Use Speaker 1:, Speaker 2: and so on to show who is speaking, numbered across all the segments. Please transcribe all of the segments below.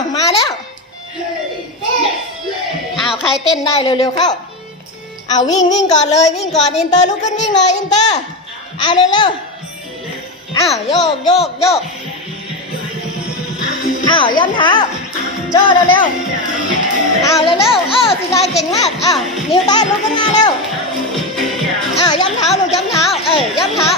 Speaker 1: าวมาแล้วอ้าวใครเต้นได้เร็วๆเข้าอ้าววิ่งวิ่งก่อนเลยวิ่งก่อนอินเตอร์ลุกขึ้นวิ่งเลยอินเตอร์อ้าวเร็วๆอ้าวโยกโยกโยกอ้าวย้ำเท้าโจ้เร็วๆอ้าวเร็วๆเออสีลายเก่งมากอ้าวนิวตันลุกขึ้นมาเร็วอ้าวย้ำเท้าลูกย้ำเท้าเออย้ำเท้า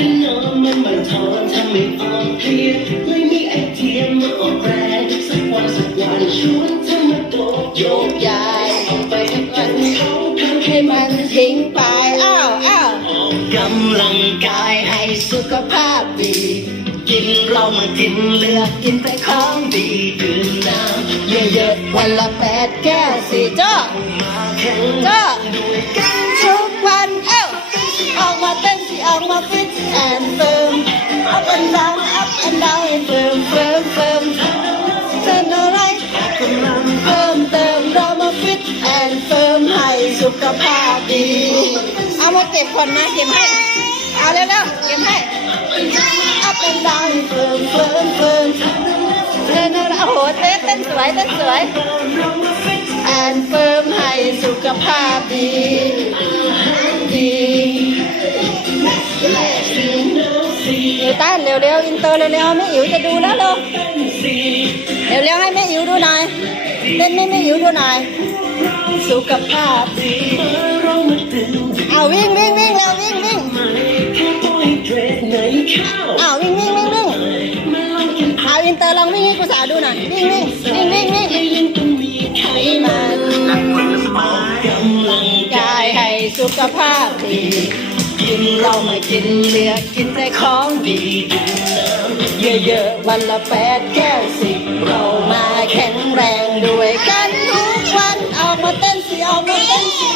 Speaker 1: นั
Speaker 2: กกันนอนมันบั่นทอนทำให้อ่อนเพลียเลยมีไอเดียมาออกแรงสักวันสักวันชวนเธอมาโดดโยกย้ายออกไปกับกันเขาทำให้มัน
Speaker 1: ทิ้งไปอ้าวอ้าว
Speaker 2: ออกกำลังกายให้สุขภาพดี กินเรามากินเลือกกินแต่ของดีดื่มน้ำเยอะๆวันละแปดแก้วสิ
Speaker 1: โจ้
Speaker 2: มาแข่ง
Speaker 1: โจ้
Speaker 2: ด้วยกัน
Speaker 1: ทุกวันเอ้าออกมาเต้นสิออกมาฟิตแอนด์เฟิร์ม up and down up and down ให้เฟิร์มเฟิร์มเฟิร์มเต้นอะไร
Speaker 2: กำลัง
Speaker 1: เพิ่มเติมเรามาฟิตแอนด์เฟิร์มให้สุขภาพดี เอามาเก็บคนนะเก็บให้ เอาเร็วๆเก็บให้ up and down ให้เฟิร์มเฟิร์มเฟิร์มเต้นอะไรโอ้โหเต้นเต้นสวยเต้นสวย
Speaker 2: เรามาฟิต
Speaker 1: แอนเฟิร์มให้สุขภาพดี เร็วๆอินเตอร์เร็วๆแม่อิ๋วจะดูแล้วเร็วเร็วๆให้แม่อิ๋วดูหน่อยเต้นให้แม่อิ๋วดูหน่อยสุขภาพดี
Speaker 2: เรามาตื่น
Speaker 1: เอาวิ่งวิ่งวิ่งเร็ววิ่งวิ่ง
Speaker 2: แค่ปล่อยเทรดในข้าว
Speaker 1: เอาวิ่งวิ่งวิ่งวิ่ง
Speaker 2: มาลองกิน
Speaker 1: เอาอินเตอร์ลองวิ่งให้กูสาวดูหน่อยวิ่งวิ่งวิ่งวิ่งวิ่ง
Speaker 2: ให้ยังต้องมีไขมัน
Speaker 1: มัน
Speaker 2: ออกกำลัง
Speaker 1: กายให้สุขภาพดี
Speaker 2: กินเรามากินเลือกกินแต่ของดีดื่มเยอะๆวันละแปดแก้วสิบเรา
Speaker 1: มาแข็งแรงด้วยกันทุกวันเอามาเต้นสิเอามาเต้นสิ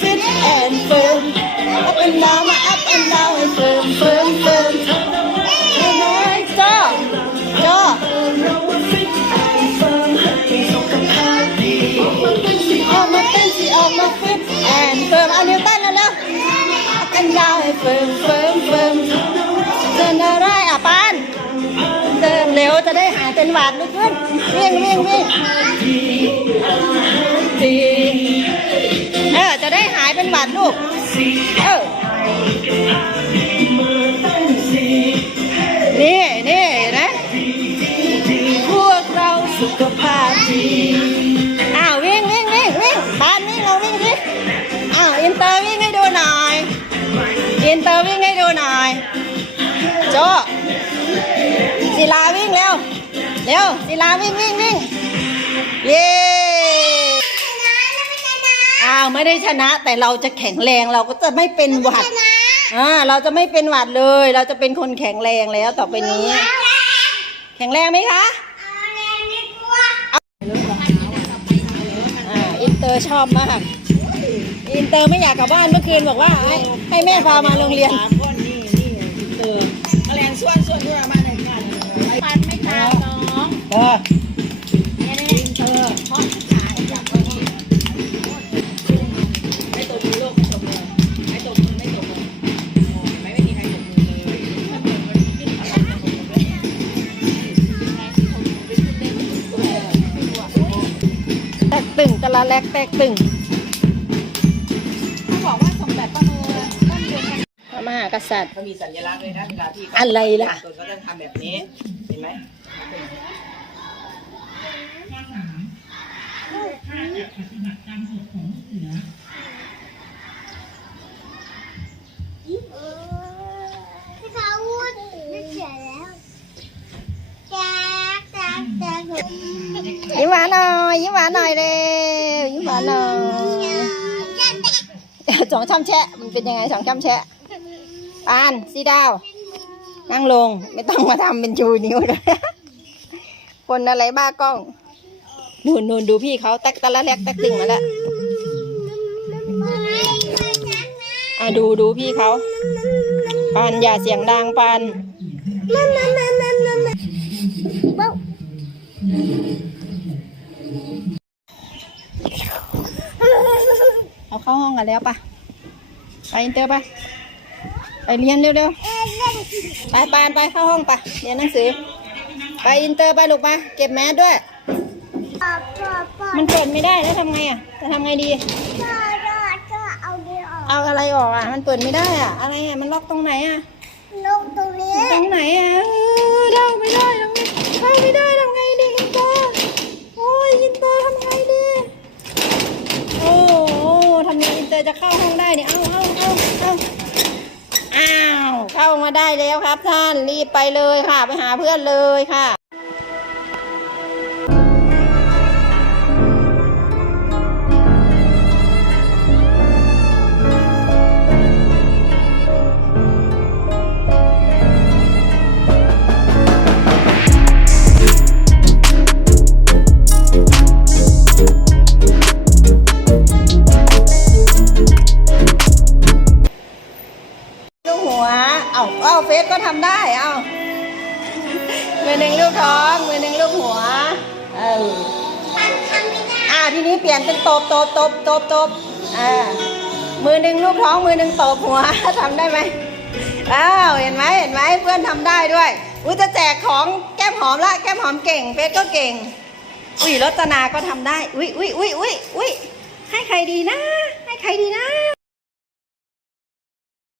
Speaker 1: ฟิตแอนด์เฟิร์ม up and down มาอัพ
Speaker 2: เป็นดาวให้
Speaker 1: เฟิร์มเฟิร์ม up and down ให้เฟิร์มเฟิร์มเฟิร์มเดินอะไรอะปานเดินเร็วจะได้หายเป็นหวัดลุกขึ้นวิ่งวิ่งวิ่งเออจะได้หายเป็นหวัดลูกเออ
Speaker 2: นี่
Speaker 1: นี่นะพวกเรา
Speaker 2: สุขภาพดี
Speaker 1: อินเตอร์วิ่งให้ดูหน่อย โจศิลาวิ่งเร็ว เร็วศิลาวิ่งวิ่งวิ่งเย้อ้าวไม่ได้ชนะแต่เราจะแข็งแรงเราก็จะไม่เป็นหวัดอ่าเราจะไม่เป็นหวัดเลย เราจะเป็นคนแข็งแรงแล้วต่อไปนี้ แข็งแรงไหมคะอ่าอินเตอร์ชอบมาก อินเตอร์ไม่อยากกลับบ้านเมื่อคืนบอกว่าให้ให้แม่พามาโรงเรียน
Speaker 3: ก้อนนี่นี่เติมแรงส่วนส่วนด้วยมาหนึ่งกันปันไม่ตามน้อง
Speaker 1: เออ
Speaker 3: เนี่ยเนี่ยเธอเพราะขาจับไปนี่ไม่ตบมือลูกไม่ตบมือไม่ตบมือไม่ตบมือไม่ไม่มีใครตบมือเลย
Speaker 1: แตกตึงตะละแลกแตกตึงา
Speaker 3: ก
Speaker 1: ษัตริย์
Speaker 3: เขามีสัญลักษณ์เลยนะเวลาที่
Speaker 1: อะไรล่ะ
Speaker 3: ตัวก็จะทำแบบนี้ เห็นไหม
Speaker 4: พี่เขาพูดไม่เขียนแล้วแจ๊กแจ๊กแจ๊กหนู
Speaker 1: ยิ้มหวานหน่อยยิ้มหวานหน่อยเร็วยิ้มหวานหน่อย สองช่ำแชะมันเป็นยังไงสองช่ำแชะ ปานสีดาว นั่งลงไม่ต้องมาทำเป็นชูนิ้วเลยคนอะไรบ้ากล้องนูนนูนดูพี่เขาแตกตะละแลกแตกตึงมาแล้วอะดูดูพี่เขาปานอย่าเสียงดังปานเอาเข้าห้องกันแล้วปะไปอินเตอร์ปะ ไปเรียนเร็ว
Speaker 4: เอ๊ะเล่น
Speaker 1: ๆไปปานไปเข้าห้องไป เรียนหนังสือ ไปอินเตอร์ไปลูกไปเก็บแมสด้วย
Speaker 4: ปอปอปอ
Speaker 1: มันเปิดไม่ได้แล้วทำไงอะ จะทำไงดี
Speaker 4: ก็ก็ก็เอาเดียวออก
Speaker 1: เอาอะไรออกอะ มันเปิดไม่ได้อะ อะไรอะ มันล็อกตรงไหนอะ
Speaker 4: ลงตรงนี้
Speaker 1: ตรงไหนอะเออเดาไม่ได้ทำไงเข้าไม่ได้ทำไงดีอินเตอร์โอ้ยอินเตอร์ทำไงดีโอ้โหทำไงอินเตอร์จะเข้าห้องได้เนี่ย เอาเอาเอาเอาอ้าว เข้า มาได้แล้วครับท่านรีบไปเลยค่ะ ไปหาเพื่อนเลยค่ะ เอาเฟสก็ทำได้เอามือหนึ่งลูกท้อง มือหนึ่งลูกหัว เออ
Speaker 4: ทำไม่ได้
Speaker 1: อ่าทีนี้เปลี่ยนเป็นตบตบตบตบตบอ่ามือหนึ่งลูกท้อง มือหนึ่งตบหัวทำได้ไหมอ้าวเห็นไหมเห็นไหมเพื่อนทำได้ด้วยอุ้ยจะแจกของแก้มหอมละแก้มหอมเก่งเฟสก็เก่ง อุ้ยรจนาก็ทำได้ อุ้ยอุ้ยอุ้ยอุ้ยอุ้ยให้ใครดีนะ ให้ใครดีนะ